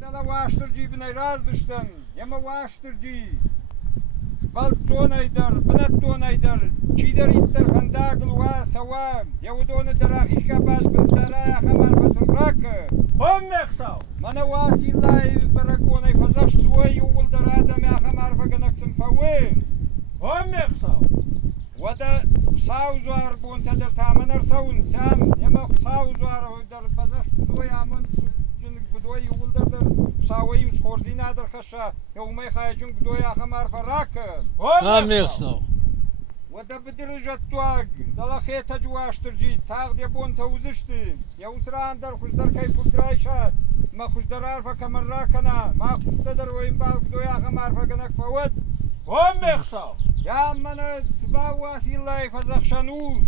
Dala vaştırcı bine razdıştın. Yema vaştırcı. Balk donaydır, bınat donaydır. Çiğder ittir handagıl va savam. Yahudonu dara işka baz bizdara yakamar basın rakı. Homeksav. Mana vasillay barakonay fazak suay yuguldur adam yakamar faganaksın favin. Homeksav. Vada savzar buntadır tamanar savun sam. Yema savzar der fazak suay amın. Gdoy yuguldur savay skorzinadır khaşa. Yawmay khayjun gdoy yakamar farakı. Homeksav. وده بدل جتواق دلا خيتا جواشتر جي تاغ دي بون توزشتي يا وسران در خوش در كي فكرايشا ما خوش در عارفة كمن راكنا ما خوش تدر وين بالك دو يا خم عارفة كنك فوت Homeksav. يا من تبا واسي الله فزخ شنوز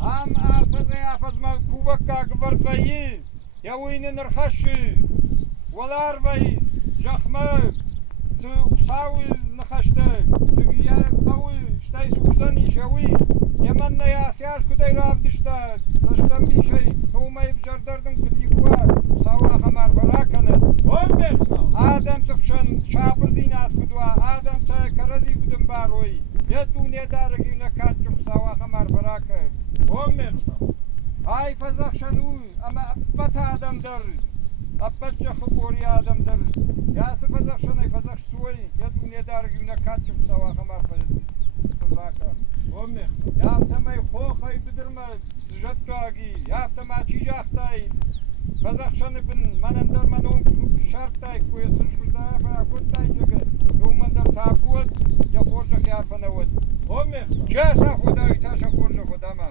هم آفز آفز ما كوبكا قبرد بيي يا وين نرخش ولار بي جخمك ساوي نخشته سقيا قوي شتاي سوزاني شوي يمنا يا سياش كداي راف دشتا رشتم بي شي هو ما يبجر دردم كديكوا ساوا خمار براكنه Homeksav. آدم تخشن شابر دينات كدوا آدم تا كرزي بدن باروي يا دنيا دارگي نكاتشم ساوا خمار براكه Homeksav. هاي فزخشنو اما ابت آدم در ابت خبوري آدم در يا سفزخشني فزخ سوي يا دنيا دارگي نكاتشم ساوا خمار براكه Homeksav. Yaptımay xoxay bidirme zjatagi yaptıma çijaxtay Kazakşanı bin manandar manon şartay koyasın şurada fa kutay jege yomandar taput ya xorja xarfana wad Homeksav. Kasa xuday taşa xorja xudama